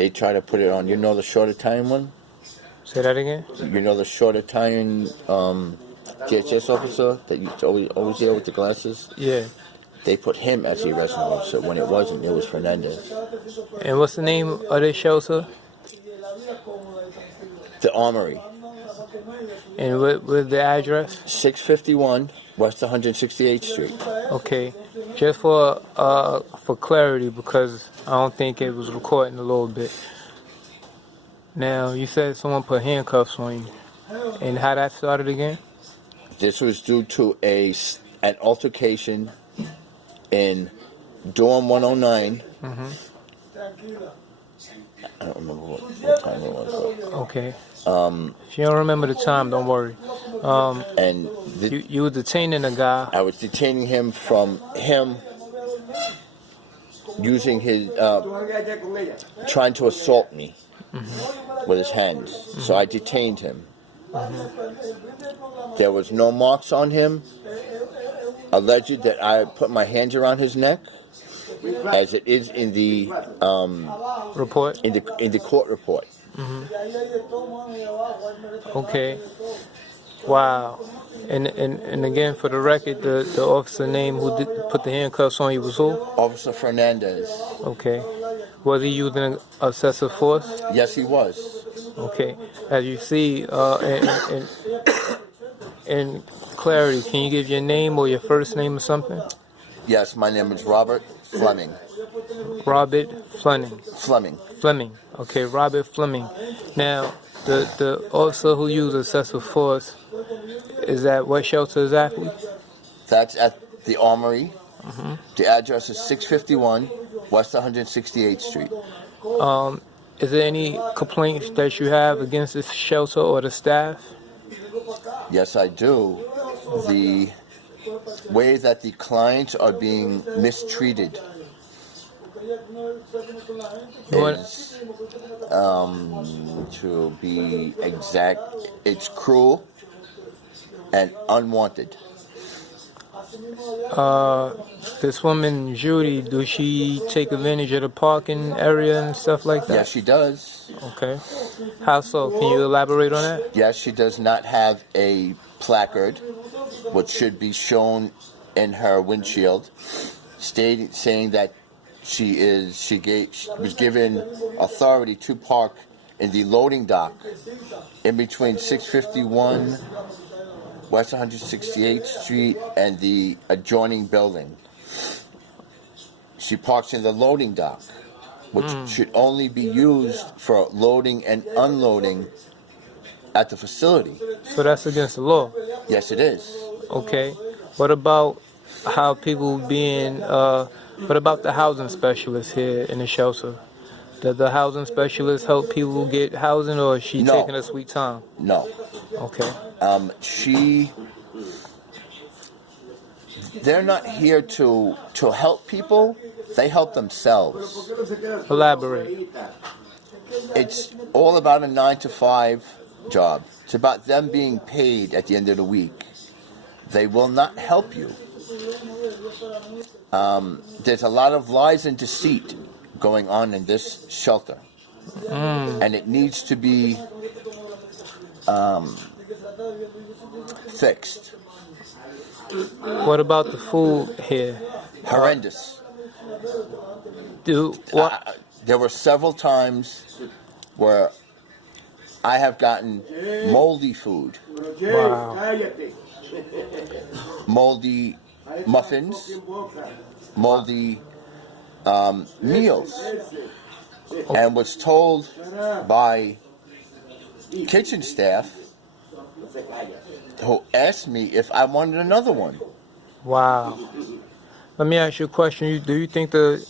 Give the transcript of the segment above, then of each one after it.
they try to put it on. You know the short Italian one? Say that again? You know the short Italian DHS officer that you always there with the glasses? Yeah. They put him as the arresting officer. When it wasn't, it was Fernandez. And what's the name of this shelter? The Armory. And with the address? 651 West 168th Street. Okay. Just for clarity, because I don't think it was recording a little bit. Now, you said someone put handcuffs on you. And how that started again? This was due to an altercation in Dorm 109. Mm-hmm. I don't remember what time it was. But, okay. If you don't remember the time, don't worry. And you were detaining a guy. I was detaining him from him using his trying to assault me with his hands. So I detained him. There was no marks on him. Alleged that I put my hands around his neck, as it is in the report. In the court report. Okay. Wow. And again, for the record, the officer name who put the handcuffs on you was who? Officer Fernandez. Okay. Was he using excessive force? Yes, he was. Okay. As you see, in clarity, can you give your name or your first name or something? Yes, my name is Robert Fleming. Robert Fleming. Fleming. Okay, Robert Fleming. Now, the officer who used excessive force, is at what shelter exactly? That's at the Armory. The address is 651 West 168th Street. Is there any complaints that you have against this shelter or the staff? Yes, I do. The way that the clients are being mistreated is, to be exact, it's cruel and unwanted. This woman, Judy, does she take advantage of the parking area and stuff like that? Yes, she does. Okay. How so? Can you elaborate on that? Yes, she does not have a placard, which should be shown in her windshield, saying that she was given authority to park in the loading dock in between 651 West 168th Street and the adjoining building. She parks in the loading dock, which should only be used for loading and unloading at the facility. So that's against the law? Yes, it is. Okay. What about how people what about the housing specialist here in the shelter? Does the housing specialist help people get housing, or is she taking a sweet time? No. Okay. They're not here to help people. They help themselves. Elaborate. It's all about a 9-to-5 job. It's about them being paid at the end of the week. They will not help you. There's a lot of lies and deceit going on in this shelter. And it needs to be fixed. What about the food here? Horrendous. There were several times where I have gotten moldy food. Wow. Moldy muffins, moldy meals, and was told by kitchen staff who asked me if I wanted another one. Wow. Let me ask you a question. Do you think the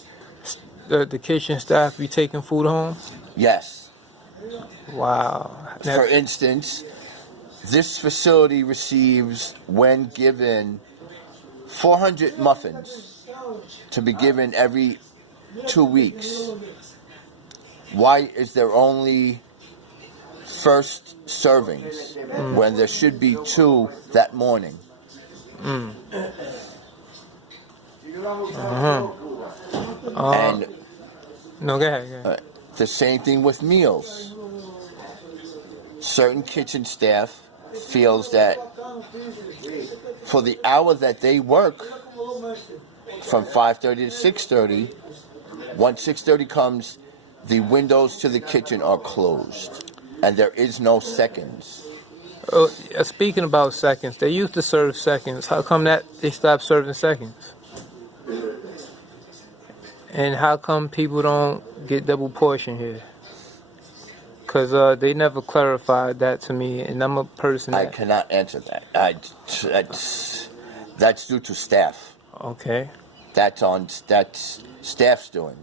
kitchen staff be taking food home? Yes. Wow. For instance, this facility receives, when given, 400 muffins to be given every 2 weeks. Why is there only first servings when there should be 2 that morning? And no, go ahead. The same thing with meals. Certain kitchen staff feels that for the hour that they work, from 5:30 to 6:30, once 6:30 comes, the windows to the kitchen are closed, and there is no seconds. Speaking about seconds, they used to serve seconds. How come that they stopped serving seconds? And how come people don't get double portion here? Because they never clarified that to me, and I'm a person I that... cannot answer that. That's due to staff. Okay. That's staff's doing.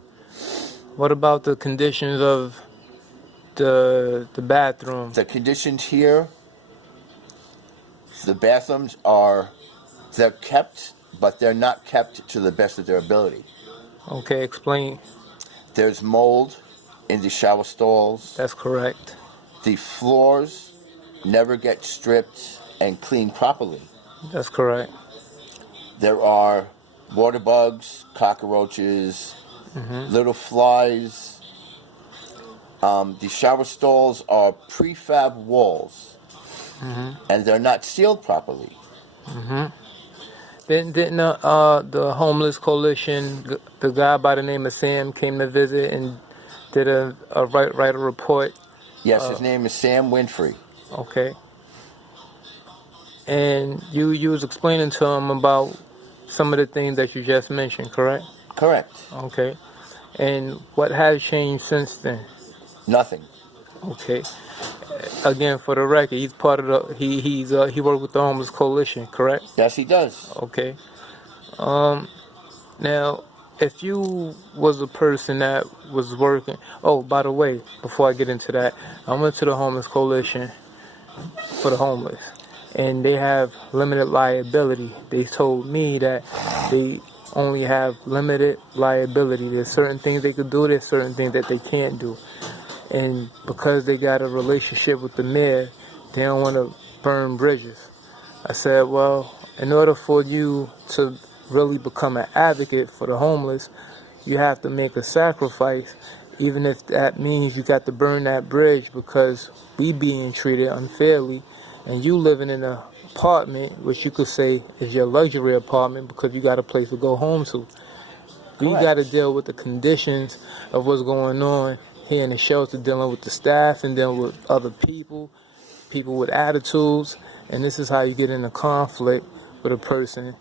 What about the conditions of the bathroom? The conditions here, the bathrooms they're kept, but they're not kept to the best of their ability. Okay, explain. There's mold in the shower stalls. That's correct. The floors never get stripped and cleaned properly. That's correct. There are water bugs, cockroaches, little flies. The shower stalls are prefab walls, and they're not sealed properly. Didn't the homeless coalition, the guy by the name of Sam, came to visit and did write a report? Yes, his name is Sam Winfrey. Okay. And you was explaining to him about some of the things that you just mentioned, correct? Correct. Okay. And what has changed since then? Nothing. Okay. Again, for the record, he's part of he worked with the homeless coalition, correct? Yes, he does. Okay. Now, if you was a person that was working... Oh, by the way, before I get into that, I went to the homeless coalition for the homeless, and they have limited liability. They told me that they only have limited liability. There's certain things they could do, there's certain things that they can't do. And because they got a relationship with the mayor, they don't want to burn bridges. I said, well, in order for you to really become an advocate for the homeless, you have to make a sacrifice, even if that means you got to burn that bridge because we being treated unfairly, and you living in an apartment, which you could say is your luxury apartment because you got a place to go home to. We got to deal with the conditions of what's going on here in the shelter, dealing with the staff and dealing with other people with attitudes, and this is how you get into conflict with a person.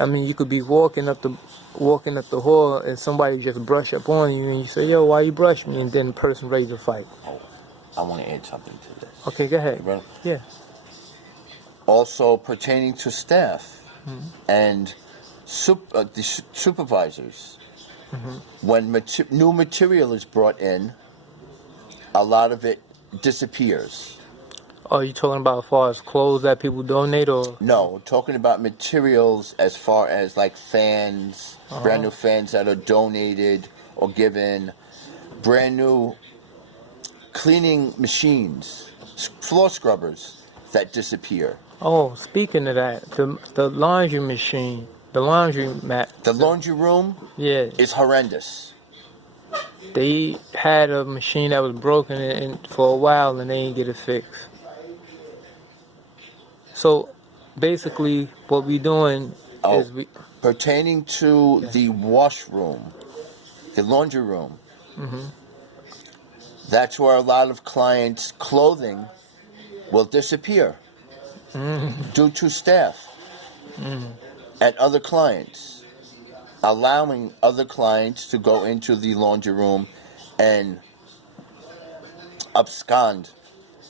I mean, you could be walking up the hall and somebody just brush up on you, and you say, "Yo, why you brush me?" And then the person ready to fight. Oh, I want to add something to this. Okay, go ahead. Yeah. Also pertaining to staff and the supervisors, when new material is brought in, a lot of it disappears. Oh, you talking about as far as clothes that people donate, or? No, we're talking about materials as far as like fans, brand new fans that are donated or given, brand new cleaning machines, floor scrubbers that disappear. Oh, speaking of that, the laundry machine, the laundry mat. The laundry room is horrendous. They had a machine that was broken for a while and they didn't get it fixed. So basically what we're doing is pertaining to the washroom, the laundry room, that's where a lot of clients' clothing will disappear due to staff and other clients, allowing other clients to go into the laundry room and abscond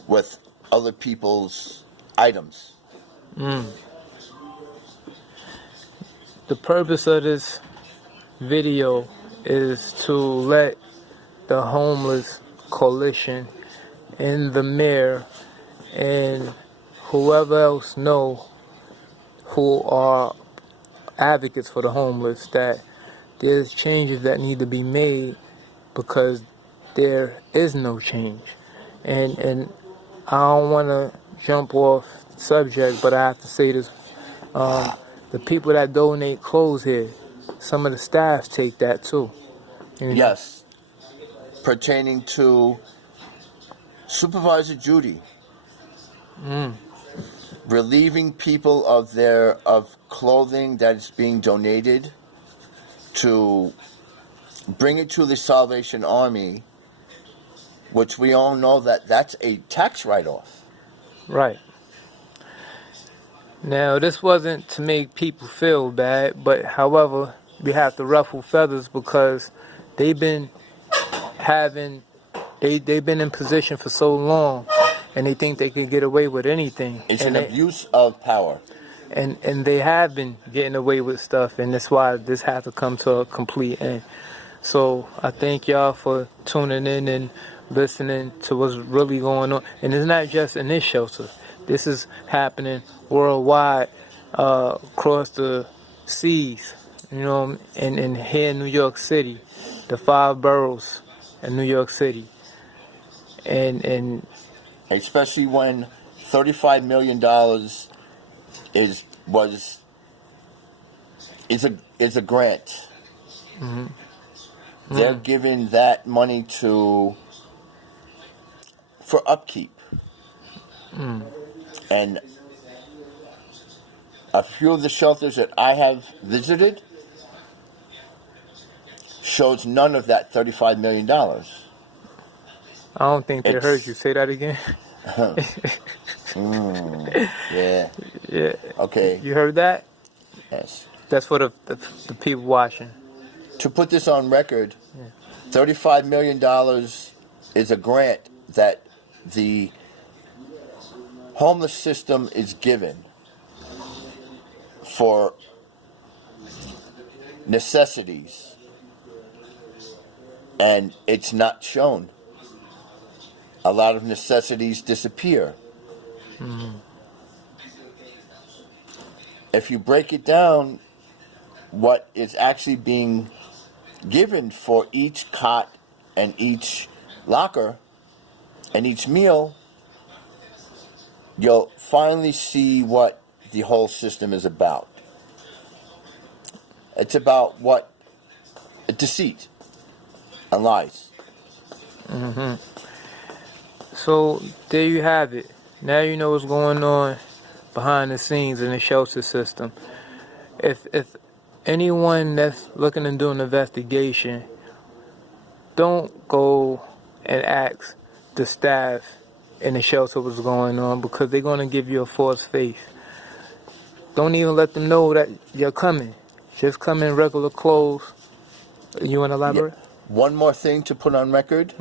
with other people's items. The purpose of this video is to let the homeless coalition and the mayor and whoever else know who are advocates for the homeless that there's changes that need to be made because there is no change. And I don't want to jump off subject, but I have to say this. The people that donate clothes here, some of the staff take that too. Yes. pertaining to Supervisor Judy. Relieving people of clothing that is being donated to bring it to the Salvation Army, which we all know that's a tax write-off. Right. Now, this wasn't to make people feel bad, but however, we have to ruffle feathers because they've been they've been in position for so long, and they think they can get away with anything. It's an abuse of power. And they have been getting away with stuff, and that's why this has to come to a complete end. So I thank y'all for tuning in and listening to what's really going on. And it's not just in this shelter. This is happening worldwide, across the seas, and here in New York City, the 5 boroughs in New York City. And especially when $35 million is a grant. Mm-hmm. They're giving that money for upkeep. And a few of the shelters that I have visited shows none of that $35 million. I don't think they heard you say that again. Yeah. Yeah. Okay. You heard that? Yes. That's for the people watching. To put this on record, $35 million is a grant that the homeless system is given for necessities, and it's not shown. A lot of necessities disappear. If you break it down, what is actually being given for each cot and each locker and each meal, you'll finally see what the whole system is about. It's about deceit and lies. So there you have it. Now you know what's going on behind the scenes in the shelter system. If anyone that's looking to do an investigation, don't go and ask the staff in the shelter what's going on, because they're going to give you a false faith. Don't even let them know that you're coming. Just come in regular clothes. You want to elaborate? Yeah. One more thing to put on record.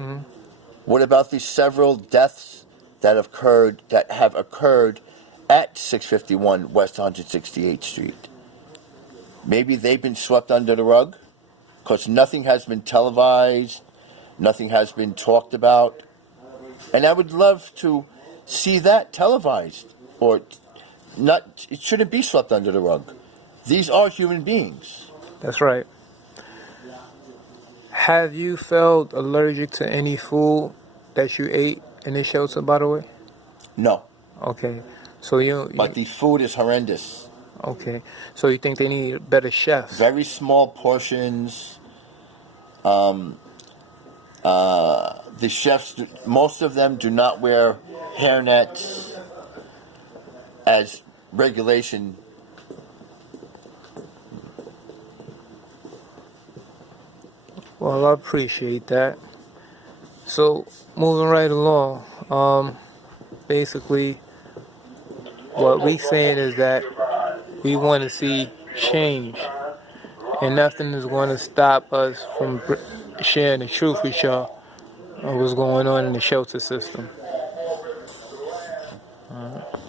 What about the several deaths that have occurred at 651 West 168th Street? Maybe they've been swept under the rug because nothing has been televised, nothing has been talked about. And I would love to see that televised, or not. It shouldn't be swept under the rug. These are human beings. That's right. Have you felt allergic to any food that you ate in the shelter, by the way? No. Okay. So But the food is horrendous. Okay. So you think they need better chefs? Very small portions. The chefs, most of them do not wear hairnets as regulation. Well, I appreciate that. So, moving right along, basically, what we saying is that we want to see change, and nothing is going to stop us from sharing the truth with y'all of what's going on in the shelter system.